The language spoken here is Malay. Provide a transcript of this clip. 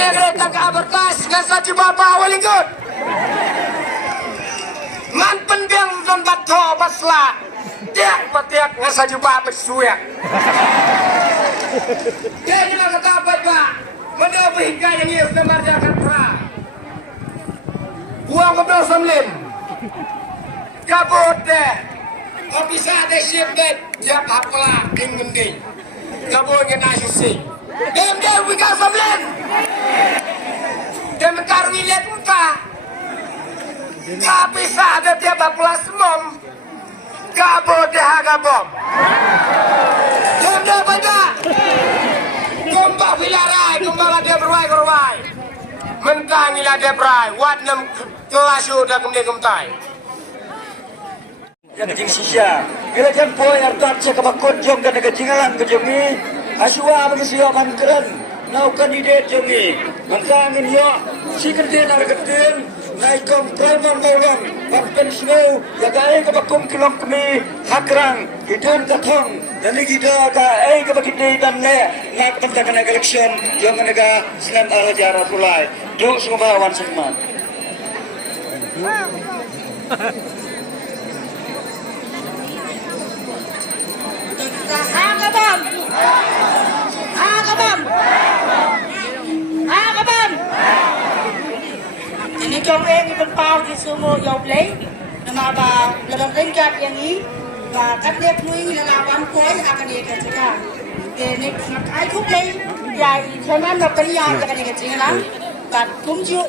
dia kereta ke berkas dengan saji bapa awal ikut. Man penbiang dan bato pasla. Tiak matiak dengan saji bapa bersuyak. Dia ni nak kata apa pak? Mana berhingga yang ia sudah marjakan perang. Buang ke belah samlin. Kabut deh. Bisa ada siap deh. Dia apa ingin ding. Kabut yang nasi sih. Dia wika samlin. Dia menkarwi lihat muka. Bisa ada dia apa semom. Kabut deh agabom. Dia apa? Kumbah wilarai, kumbah dia berwai. Mentangilah dia berai. Wat nem kelas sudah kemudian kemtai. Yang jing sisa, bila jam poin artat cakap kunjung dan kejingalan kejungi, asua bagi siapa keren, nau kandidat jungi, mentangin yo, si kerja nak kerja, naik kom program program, waktu semua, jagai kebakum kilom kami, hakrang, hidun katong, dan lagi kita kai kebakiti dan nak tentang election, jangan negara Islam al-Jarrah pulai, duk semua wan segman. Ini trong em bên bao thì số một dọc lấy mà bà là đồng tính chặtอย่างนี้và cắt đẹp nuôi là làm ăn cuối là cái này cái gì cả cái này cái khúc đây dài cho nên là cái dài cái này cái gì lắm và cũng chưa